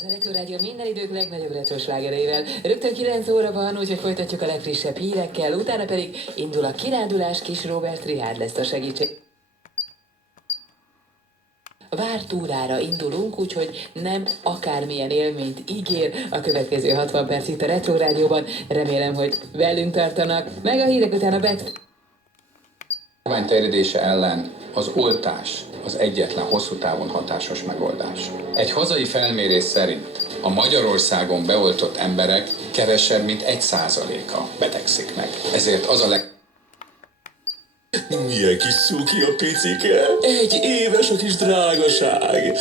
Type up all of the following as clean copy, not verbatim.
Ez a Retro Rádió minden idők legnagyobb retro slágereivel. Rögtön 9 óra van, úgyhogy folytatjuk a legfrissebb hírekkel, utána pedig indul a kirándulás, Kis Róbert Richárd lesz a segítség. Vártúrára indulunk, úgyhogy nem akármilyen élményt ígér a következő 60 perc itt a Retro Rádióban. Remélem, hogy velünk tartanak, meg a hírek után a járvány terjedése ellen az oltás az egyetlen hosszú távon hatásos megoldás. Egy hazai felmérés szerint a Magyarországon beoltott emberek kevesebb, mint 1%-a betegszik meg. Ezért az a Milyen kis cuki a picike? 1 éves a kis drágaság.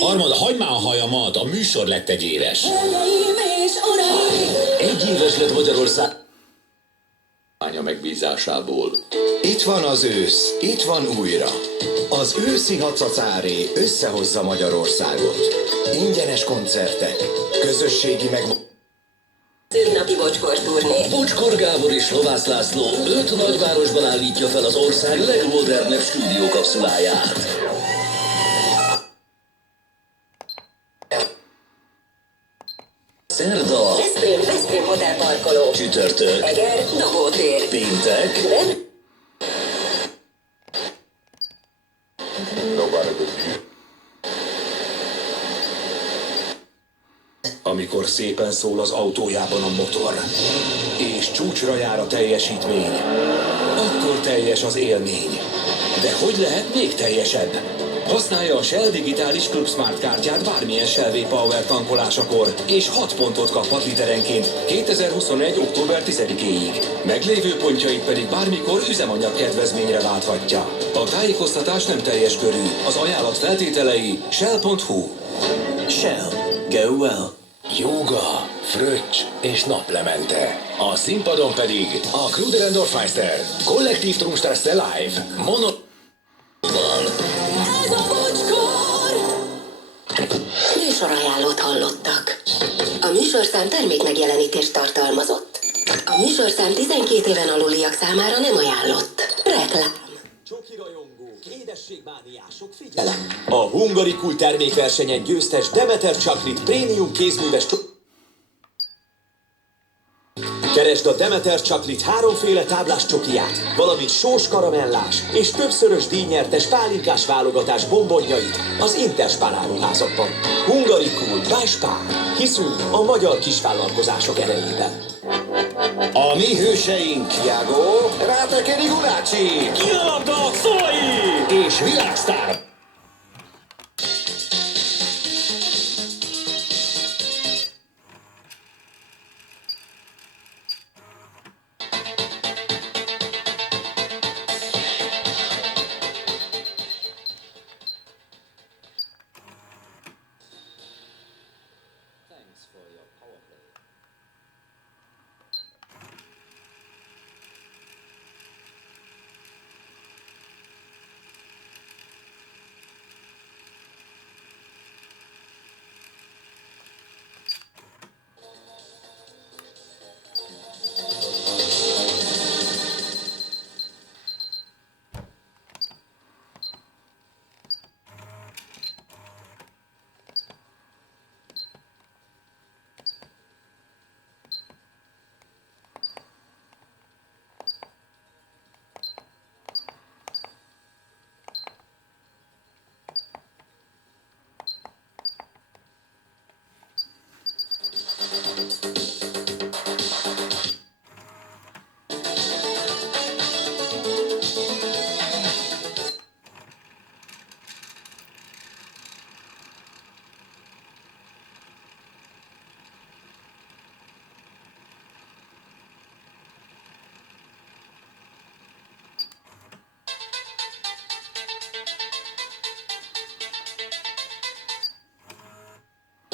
Armand, hagyd már a hajamat, a műsor lett 1 éves. Hölgyeim és uraim! 1 éves lett Magyarország ánya megbízásából. Itt van az ősz, itt van újra. Az őszi hacacáré összehozza Magyarországot. Ingyenes koncertek, közösségi Szülnapi bocskor turné. Bocskor Gábor és Lovász László 5 nagyvárosban állítja fel az ország legmodernebb stúdiókapszuláját. Szerda, Veszprém Hotel parkoló. csütörtök, Eger, Dobótér. péntek, Amikor szépen szól az autójában a motor, és csúcsra jár a teljesítmény, akkor teljes az élmény. De hogy lehet még teljesebb? Használja a Shell digitális Club Smart kártyát bármilyen Shell V-Power tankolásakor, és 6 pontot kap 6 literenként 2021. október 10-éig. Meglévő pontjait pedig bármikor üzemanyag kedvezményre válthatja. A tájékoztatás nem teljes körű, az ajánlat feltételei shell.hu. Shell. Go well. jóga, fröccs és naplemente. A színpadon pedig a Kruder Dorfmeister, Kollektív Trumstarste Live, Mono... Ez a bocskor! Műsorajánlót hallottak. A műsorszám termékmegjelenítést tartalmazott. A műsorszám 12 éven aluliak számára nem ajánlott. Reklám. Csoki rajongók, édességmániások, figyelem! A Hungarikul termékversenyen győztes Demeter Chocolate Prémium kézműves Keresd a Demeter Chocolate 3-féle táblás csokiját, valamint sós karamellás és többszörös díjnyertes pálinkás válogatás bombonjait az Interspár áruházakban. Hungarikul by Spár. Hiszünk a magyar kisvállalkozások erejében. A mi hőseink Tiago, Rátekeri Gulácsi, Kialabda, Szolai! és világsztár.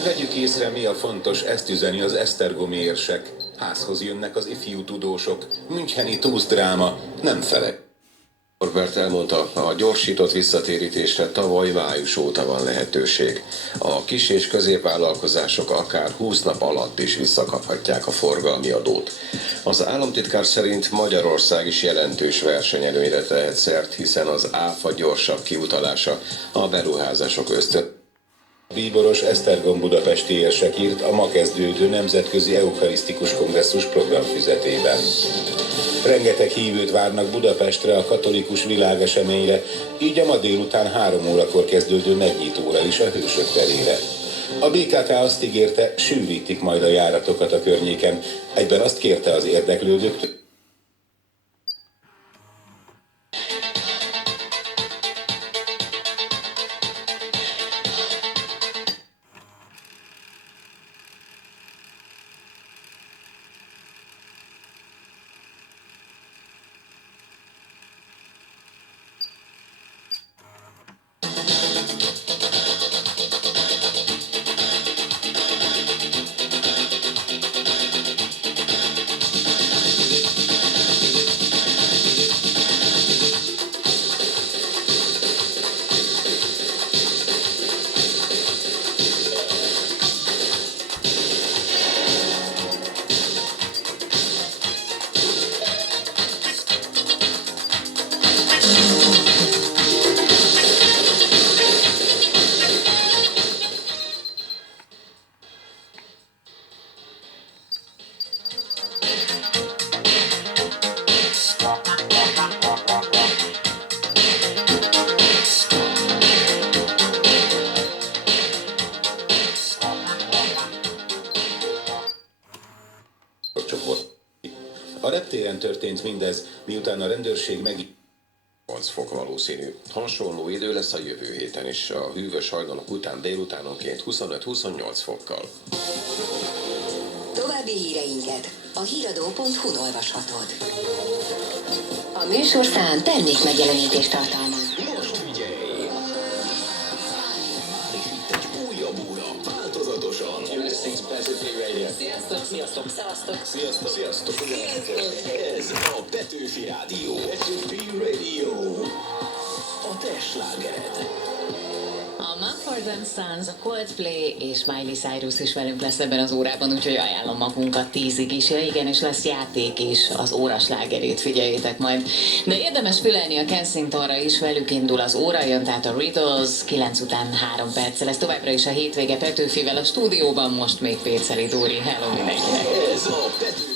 Vegyük észre, mi a fontos, ezt üzeni az esztergomi érsek. Házhoz jönnek az ifjú tudósok. Müncheni túszdráma, nem felek. Norbert elmondta, a gyorsított visszatérítésre tavaly május óta van lehetőség. A kis- és középvállalkozások akár 20 nap alatt is visszakaphatják a forgalmi adót. Az államtitkár szerint Magyarország is jelentős versenyelőnyre tehet szert, hiszen az áfa gyorsabb kiutalása a beruházások Bíboros Esztergom budapesti érsek írt a ma kezdődő Nemzetközi Eukarisztikus Kongresszus programfüzetében. Rengeteg hívőt várnak Budapestre a katolikus világeseményre, így a ma délután 3 órakor kezdődő megnyitóra is a Hősök terére. A BKK azt ígérte, sűrítik majd a járatokat a környéken, egyben azt kérte az érdeklődőktől, a reptéren történt mindez, miután a rendőrség 8 fok valószínű. Hasonló idő lesz a jövő héten is, a hűvös hajnalok után délutánonként 25-28 fokkal. További híreinket a híradó.hu-n olvashatod. A műsorszám termék megjelenítést tartalmaz. Most figyelj! És itt egy újabb óra, változatosan. Sziasztok, sziasztok, szevasztok. Sziasztok! Ez a Petőfi Rádió. Petőfi Radio. A te slágered. A Mumford & Sons, a Coldplay és Miley Cyrus is velünk lesz ebben az órában, úgyhogy ajánlom magunkat 10-ig is. Ja igen, és lesz játék is, az óra slágerét figyeljétek majd. De érdemes fülelni a Kensingtonra is, velük indul az óra, jön tehát a Riddles, 9 után 3 perccel. Ez továbbra is a hétvége Petőfivel a stúdióban, most még Péceli Dóri. Hello mindenkinek! Ez a Petőfi